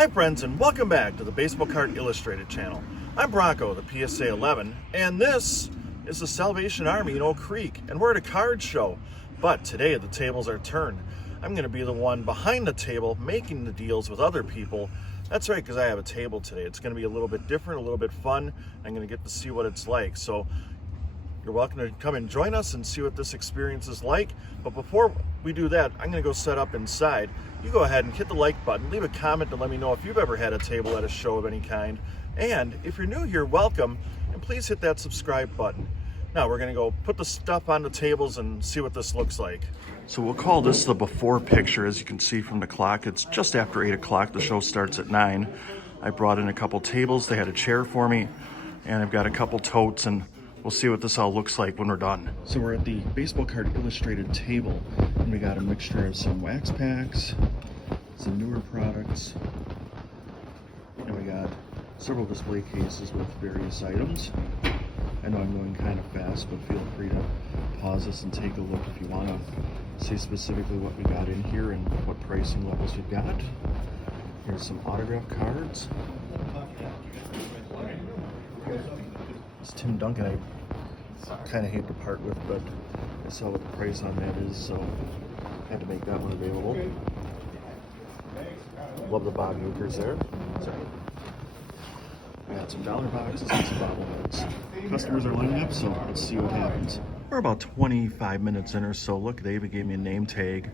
Hi friends, and welcome back to the Baseball Card Illustrated channel. I'm Bronko, the PSA 11, and this is the Salvation Army in Oak Creek, and we're at a card show. But today the tables are turned. I'm going to be the one behind the table making the deals with other people. That's right, because I have a table today. It's going to be a little bit different, a little bit fun. I'm going to get to see what it's like. So you're welcome to come and join us and see what this experience is like. But before we do that, I'm going to go set up inside. You go ahead and hit the like button, leave a comment to let me know if you've ever had a table at a show of any kind. And if you're new here, welcome, and please hit that subscribe button. Now we're going to go put the stuff on the tables and see what this looks like. So we'll call this the before picture. As you can see from the clock, it's just after 8 o'clock. The show starts at 9. I brought in a couple tables. They had a chair for me, and I've got a couple totes, and we'll see what this all looks like when we're done. So we're at the Baseball Card Illustrated table, and we got a mixture of some wax packs, some newer products, and we got several display cases with various items. I know I'm going kind of fast, but feel free to pause this and take a look if you want to see specifically what we got in here and what pricing levels we've got. Here's some autograph cards. It's Tim Duncan I kind of hate to part with, but I saw what the price on that is, so I had to make that one available. Love the Bob Ukers there. Sorry. I got some dollar boxes and some bobbleheads. Customers are lining up, so let's see what happens. We're about 25 minutes in or so. Look, they even gave me a name tag.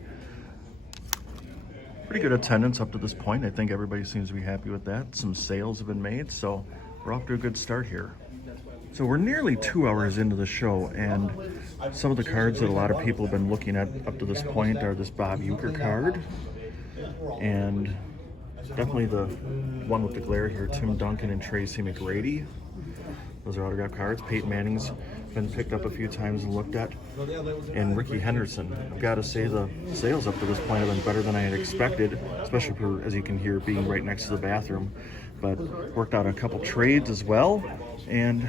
Pretty good attendance up to this point. I think everybody seems to be happy with that. Some sales have been made, so we're off to a good start here. So we're nearly 2 hours into the show, and some of the cards that a lot of people have been looking at up to this point are this Bob Uecker card, and definitely the one with the glare here, Tim Duncan and Tracy McGrady. Those are autograph cards. Peyton Manning's been picked up a few times and looked at, and Ricky Henderson. I've got to say the sales up to this point have been better than I had expected, especially for, as you can hear, being right next to the bathroom. But worked out a couple trades as well, and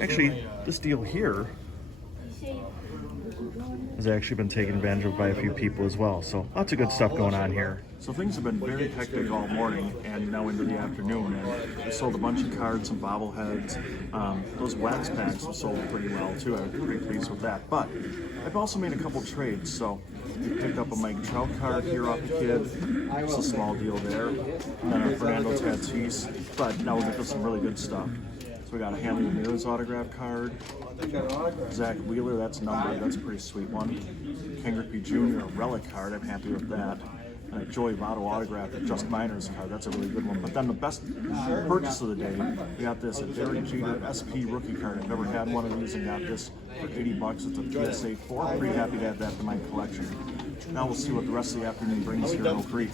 actually this deal here has actually been taken advantage of by a few people as well. So lots of good stuff going on here. So things have been very hectic all morning and now into the afternoon. And I sold a bunch of cards, some bobbleheads. Those wax packs have sold pretty well too. I was pretty pleased with that. But I've also made a couple trades. So we picked up a Mike Trout card here off the kid. It's a small deal there. And then a Fernando Tatis. But now we'll get to some really good stuff. So we got a Hanley Ramirez autograph card. Zach Wheeler, that's numbered. That's a pretty sweet one. Ken Griffey Jr., a relic card. I'm happy with that. And a Joey Votto autograph, a Just Miners card. That's a really good one. But then the best purchase of the day, we got this, a Derek Jeter SP rookie card. I've never had one of these and got this for $80. It's a PSA 4. I'm pretty happy to add that to my collection. Now we'll see what the rest of the afternoon brings here in Oak Creek.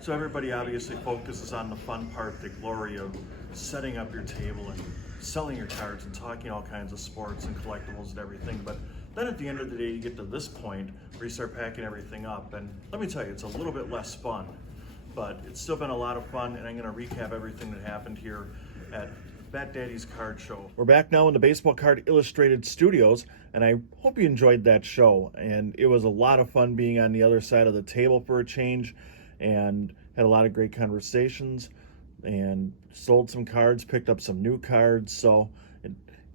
So everybody obviously focuses on the fun part, the glory of setting up your table and selling your cards and talking all kinds of sports and collectibles and everything. But then at the end of the day, you get to this point where you start packing everything up. And let me tell you, it's a little bit less fun, but it's still been a lot of fun. And I'm going to recap everything that happened here at Bat Daddy's Card Show. We're back now in the Baseball Card Illustrated studios, and I hope you enjoyed that show. And it was a lot of fun being on the other side of the table for a change, and had a lot of great conversations, and sold some cards, picked up some new cards. So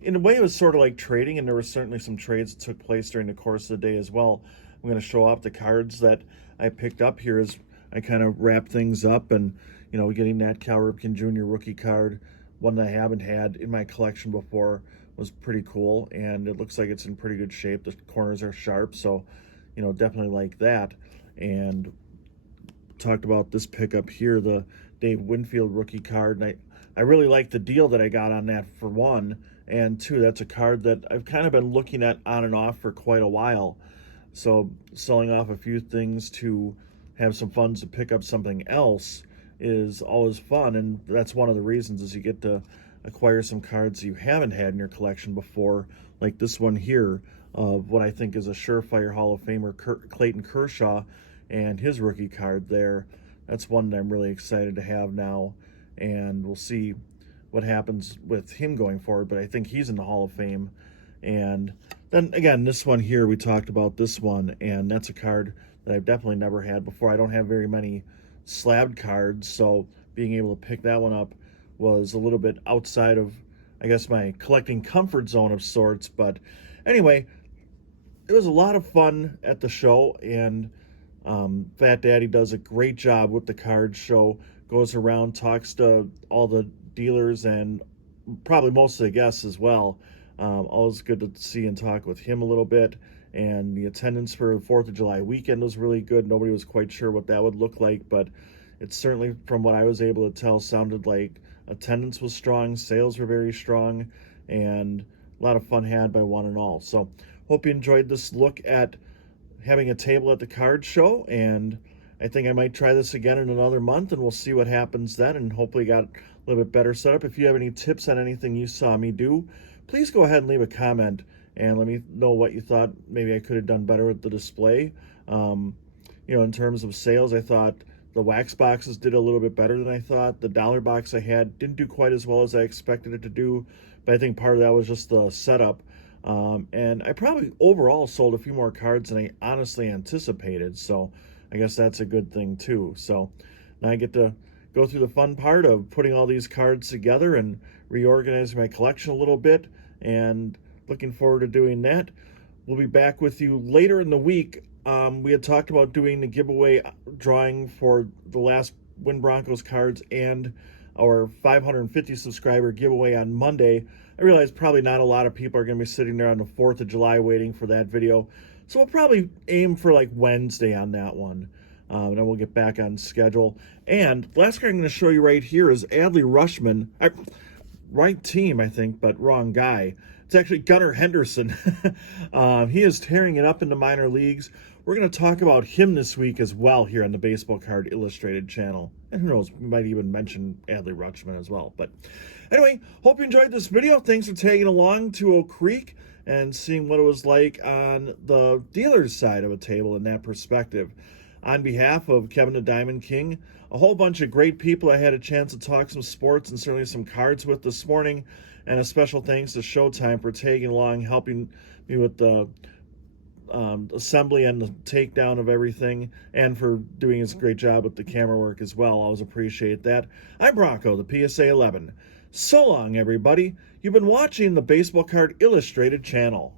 in a way, it was sort of like trading, and there were certainly some trades that took place during the course of the day as well. I'm going to show off the cards that I picked up here as I kind of wrap things up, and getting that Cal Ripken Jr. rookie card, one that I haven't had in my collection before, was pretty cool, and it looks like it's in pretty good shape. The corners are sharp, so definitely like that. And talked about this pickup here, the Dave Winfield rookie card, and I really like the deal that I got on that, for one, and two, that's a card that I've kind of been looking at on and off for quite a while. So selling off a few things to have some funds to pick up something else is always fun, and that's one of the reasons, is you get to acquire some cards you haven't had in your collection before, like this one here of what I think is a surefire Hall of Famer, Clayton Kershaw, and his rookie card there. That's one that I'm really excited to have now, and we'll see what happens with him going forward, but I think he's in the Hall of Fame. And then again, this one here, we talked about this one, and that's a card that I've definitely never had before. I don't have very many slabbed cards, so being able to pick that one up was a little bit outside of, I guess, my collecting comfort zone of sorts. But anyway, it was a lot of fun at the show, and Fat Daddy does a great job with the card show, goes around, talks to all the dealers and probably most of the guests as well. Always good to see and talk with him a little bit. And the attendance for the 4th of July weekend was really good. Nobody was quite sure what that would look like, but it certainly, from what I was able to tell, sounded like attendance was strong, sales were very strong, and a lot of fun had by one and all. So hope you enjoyed this look at having a table at the card show, and I think I might try this again in another month, and we'll see what happens then, and hopefully got a little bit better setup. If you have any tips on anything you saw me do, please go ahead and leave a comment and let me know what you thought maybe I could have done better with the display. In terms of sales, I thought the wax boxes did a little bit better than I thought. The dollar box I had didn't do quite as well as I expected it to do, but I think part of that was just the setup. And I probably overall sold a few more cards than I honestly anticipated, so I guess that's a good thing too. So now I get to go through the fun part of putting all these cards together and reorganizing my collection a little bit, and looking forward to doing that. We'll be back with you later in the week. We had talked about doing the giveaway drawing for the last Win Broncos cards and our 550 subscriber giveaway on Monday. I realize probably not a lot of people are going to be sitting there on the 4th of July waiting for that video, so we'll probably aim for like Wednesday on that one. And then we'll get back on schedule. And last card I'm going to show you right here is Adley Rutschman. Right team, I think, but wrong guy. It's actually Gunnar Henderson. He is tearing it up in the minor leagues. We're going to talk about him this week as well here on the Baseball Card Illustrated channel. And who knows, we might even mention Adley Rutschman as well. But anyway, hope you enjoyed this video. Thanks for tagging along to Oak Creek and seeing what it was like on the dealer's side of a table in that perspective. On behalf of Kevin the Diamond King, a whole bunch of great people I had a chance to talk some sports and certainly some cards with this morning, and a special thanks to Showtime for tagging along, helping me with the assembly and the takedown of everything, and for doing his great job with the camera work as well. I always appreciate that. I'm Bronko, the PSA 11. So long, everybody. You've been watching the Baseball Card Illustrated channel.